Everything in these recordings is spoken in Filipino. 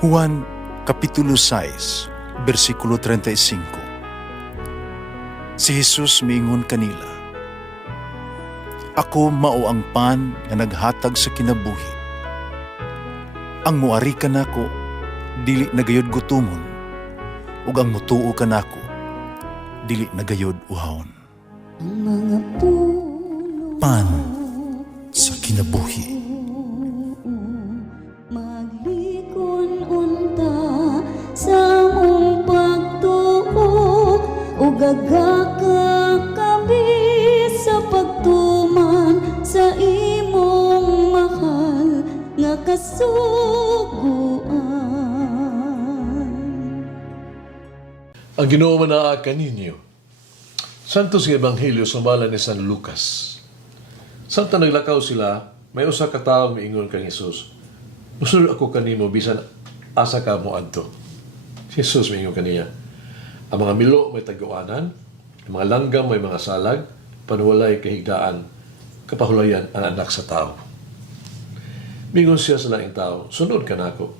Juan Kapitulo 6, versikulo 35. Si Jesus miingon kanila, "Ako mao ang pan nga naghatag sa kinabuhi. Ang muari kanako dili nagayod gutumon, ug ang mutuo kanako dili nagayod uhawon." Ang mga puno Pan sa kinabuhi. maglikon unta sa mong pagtuo ug gagakabi sa pagtuman sa imong mahal nga kasuguan. Ang Ginoo manaa kaninyo. Santos nga Ebanghelyo sa ngalan ni San Lucas. Samtang naglakaw sila, may usa ka tawo miingon kang Hesus, "Musulod ako kanimo bisan asa ka moadto." Si Jesus miingon kaniya, "Ang mga milo may taguanan, ang mga langgam may mga salag, panuwalay kahigdaan, kapahulayan ang anak sa tao." Mingon siya sa laing tao, "Sunod ka nako."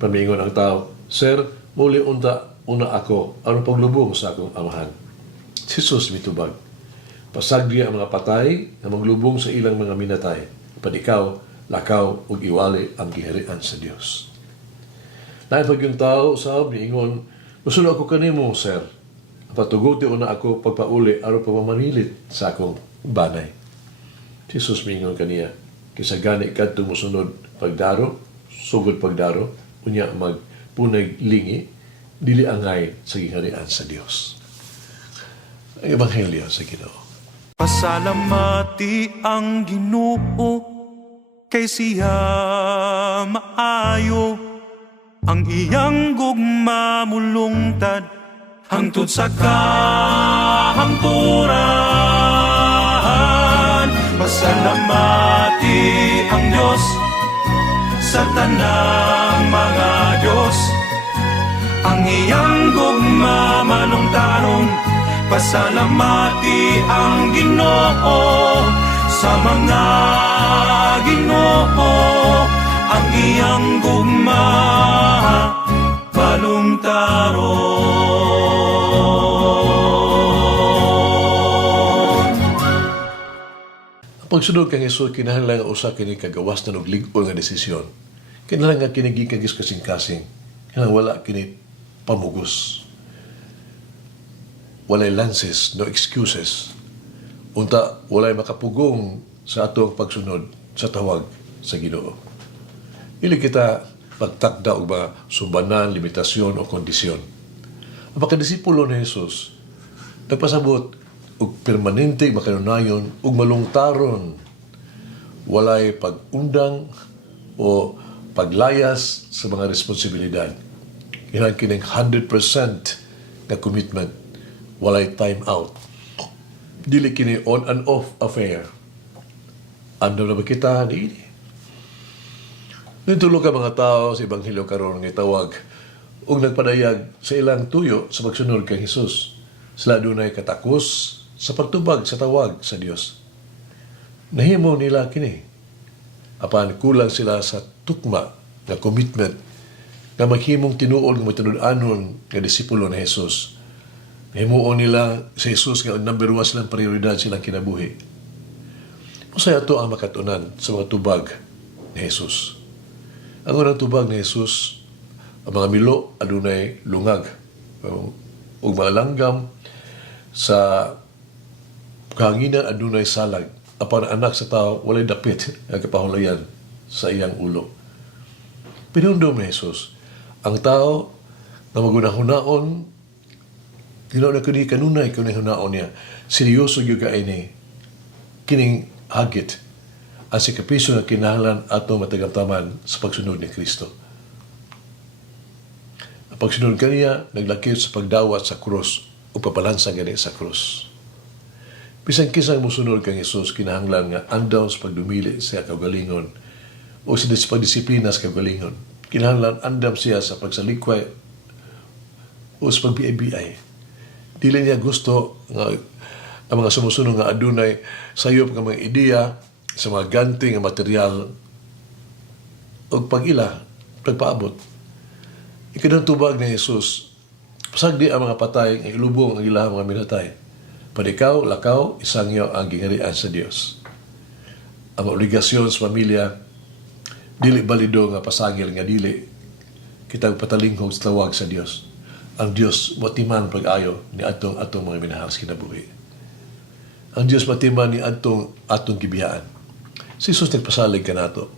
Pamingon ang tao, "Sir, muli una ako aron paglubong sa akong amahan." Si Jesus mitubag, "Pasagdi ang mga patay na maglubong sa ilang mga minatay, padikaw, lakaw, ug iwali ang giharian sa Dios." Naipag yung tao, sahab niingon, "Musulod ako kanimo, sir. Patuguti una ako pagpauli aron pagmamanilit sa akong banay." Si Jesus miingon kaniya, "Kisa gani kadto musunod pagdaro, sugod pagdaro, unya magpunay lingi, dili angay sa giharian sa Dios." Ang Ebanghelyo sa Ginoo. Pasalamati ang Ginoo kay siya maayo, ang iyang gugma mulungtad hangtod sa kahangturan. Pasalamati ang Diyos sa tanang mga Diyos, ang iyang gugma malungtaron. Pasalamati ang Ginoo sa mga Ginoo, ang iyang gugma balungtaron. Ang pagsunod kang Hesus kinahanglan nga usa kini kagawas na og lig-on nga desisyon. Kinahanglan nga kini gikagis kasing-kasing. Kinahanglan wala kini pamugos. Walay lances, no excuses. Unta, walay makapugong sa atong pagsunod sa tawag sa Ginoo. Dili kita magtakda og mga sumbanan, limitasyon o kondisyon. Ang pagkadisipulo ni Jesus, nagpasabot og permanente makanunayon ug malungtaron. Walay pag-undang o paglayas sa mga responsibilidad. Kinahanglan kining 100% nga commitment. Walay time out. Dili kini on and off affair. Ando na ba kita ni? Nitulog ka mga tao sa Ebanghelyo karon nga tawag ug nagpadayag sa ilang tuyo sa pagsunod kay Hesus. Sila dunay katakos sa pagtubag sa tawag sa Dios. Nahimo nila kini. Apan kulang sila sa tukma nga commitment nga maghimong tinuod nga matunud-anon nga disipulo ni Hesus. Himuon nila sa Jesus nga number 1 silang prioridad silang kinabuhi. Usay ato ang makatunan sa mga tubag ni Jesus. Ang unang tubag ni Jesus, ang mga milo adunay lungag ug mga langgam sa kahanginan adunay salag. Apan anak sa tao walay dapit ang kapahulayan sa iyang ulo. Pinundom ni Jesus ang tao na magunahon-naon. Tinaw na kini kanunay kung hunaon niya. Seryoso yung kaini. Kining hagit. Ang sikapiso na kinahanglan ato matagamtaman sa pagsunod ni Kristo. Ang pagsunod kaniya, naglakip sa pagdawat sa krus o papalansa gani sa krus. Bisan kisang musunod kang Jesus, kinahanglan nga andaw sa pagdumili sa kaugalingon o sa pagdisiplina sa kaugalingon. Kinahanglan andam siya sa pagsalikway o sa pagbiay-biay. Dili niya gusto nga ang mga sumusunod nga adunay sayop nga mga ideya sa mga ganti nga material o pag-ila, pagpaabot. Ikanang tubag ni Jesus, pasagdi ang mga patay, ang ilubong ang ilang mga minatay. Padikaw, lakaw, isangyaw ang gingarian sa Dios. Ang obligasyon sa pamilya, dili balido nga pasangil nga dili kitang patalinghog sa tawag sa Dios. Ang Dios matiman pag-ayo ni atong mga minahal sa kinabuhi. Ang Dios matiman ni atong gibiyaan. Si Jesus nagpasalig ka nato.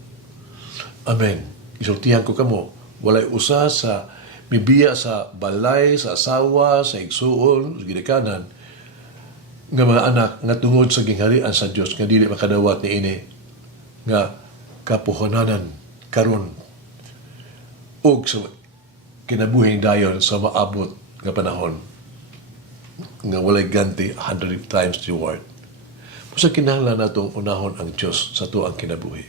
Amen. Isultihan ko kamo, walay usa sa mibiya sa balay, sa asawa, sa igsuon, sa ginikanan, nga mga anak nga tungod sa gingharian sa Dios nga dili makadawat ni ini nga kapuhonanan karon ug sa kinabuhing dayon sa maabot nga panahon nga walay ganti 100 times reward. Sa kinahanglan natong unahon ang Dios sa tuang kinabuhi.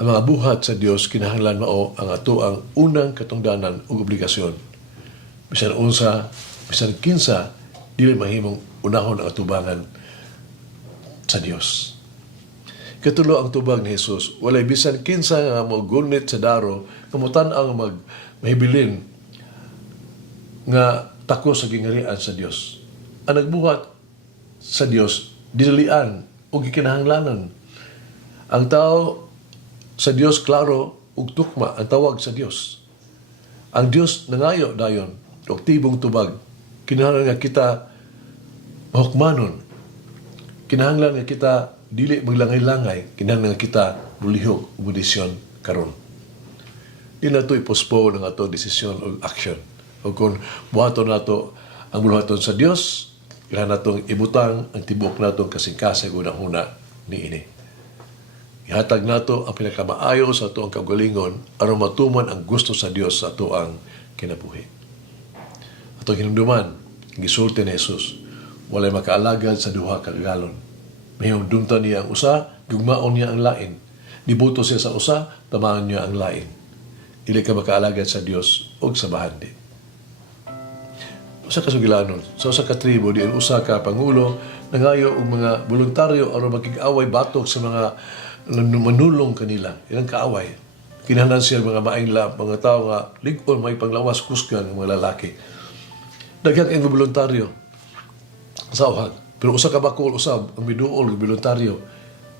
Ang mga buhat sa Dios kinahanglan mao ang ato ang unang katungdanan ug obligasyon. Bisan unsa, bisan kinsa dili mahimong unahon ang atubangan sa Dios. Katulo ang tubag ni Jesus, walay bisan kinsa nga mogunit sa daro, kamutan ang mahibilin nga tako sa gingarian sa Dios. Ang nagbuhat sa Dios, dinalian o gikinahanglanan. Ang tao sa Dios, klaro, ug tukma ang tawag sa Dios. Ang Dios nangayo dayon, aktibong tubag, kinahanglan nga kita mahukmanon, kinahanglan nga kita dili maglangay-langay, kinahanglan nga kita bulihog o budisyon karon. Di na ito ipospone ng ato desisyon o action. O kung buhaton nato ang buluhaton sa Dios, kailangan natong ibutang ang tibok natong kasing-kasing unang-una ni ini. Ihatag nato ang pinakamaayo sa ato ang kaugalingon aron matuman ang gusto sa Dios sa ato ang kinabuhi. Ato hinumduman, gisulti ni Jesus, walay makaalagad sa duha ka galon. Mayong duntan niya ang usa, gugmaon niya ang lain. Dibuto siya sa usa, tamaan niya ang lain. Dili ka makaalagad sa Dios o sa bahandi. Usa ka sugilanon, sa usa ka tribo, di usa ka pangulo, nangayo og mga voluntaryo aron makig-away batok sa mga manulong kanila. Ilang kaaway. Kinahanglan siya mga maingla, mga tao nga lig-on may panglawas kusgan ng mga lalaki. Daghang ang voluntaryo sa uhag. Pero usa ka bakol usab ang miduol ng voluntaryo.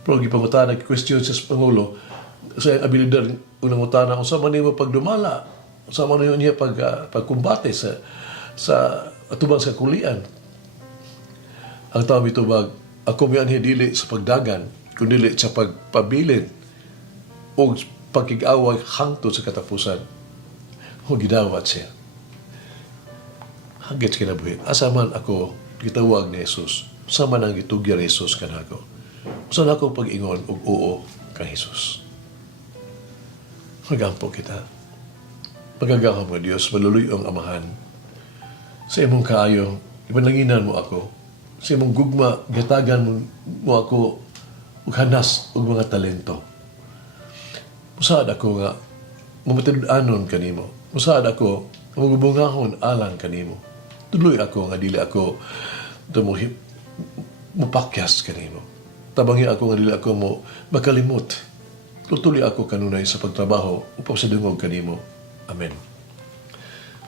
Pero gipangutan question sa pangulo sa abilidad unang utana unsa man nimo pagdumala, unsa man niya pagkumbate sa atubang sa kulian. Ang tao mitubag, ako miyan dili sa pagdagan, kundi sa pagpabilin o pagkig-away hangtod sa katapusan. O gidawat siya. Hanggat kinabuhi, asa man ako gitawag ni Jesus, sama nang gitugyan ni Jesus kanako. Usa na ako pag-ingon og oo kay Jesus. Magampo kita. Magagahom mo Diyos, maluluy ang amahan. Sa imong kaayo, ipanlanginan mo ako. Sa imong gugma, gatagan mo ako ug hanas ug mga talento. Musaad ako nga mamatid-anon kanimo. Musaad ako magubungahon alang kanimo. Tuloy ako nga dili ako mupakyas kanimo. Tabangi ako nga dili ako mo makalimot. Tutuloy ako kanunay sa pagtrabaho upang sa dungog kanimo. Amen.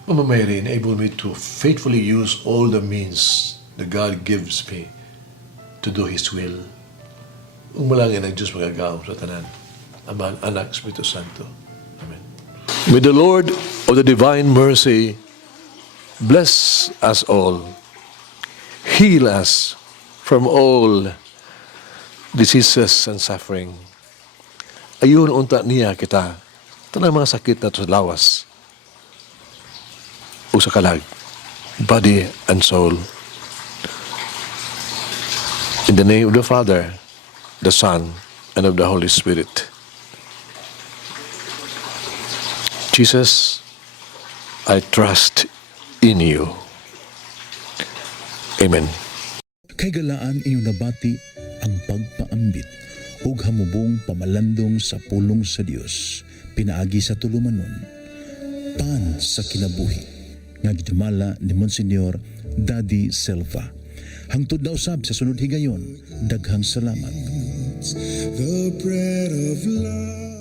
Mama Mary, enable me to faithfully use all the means that God gives me to do His will. Ang malangin ang Diyos magagaw sa tanan. Aman, Anak, Espiritu Santo. Amen. May the Lord of the divine mercy bless us all, heal us from all diseases and suffering. Ayun unta niya kita, tanang mga sakit na sa lawas o sa kalag, body and soul. In the name of the Father, the Son, and of the Holy Spirit. Jesus, I trust in you. Amen. Kay galaan inyong nabati ang pagpaambit ug hamubong pamalandong sa pulong sa Dios pinaagi sa tulumanon pan sa kinabuhi nga gidumala ni Monsignor Daddy Silva. Hangtod na usab sa sunod higayon, daghang salamat. The bread of life.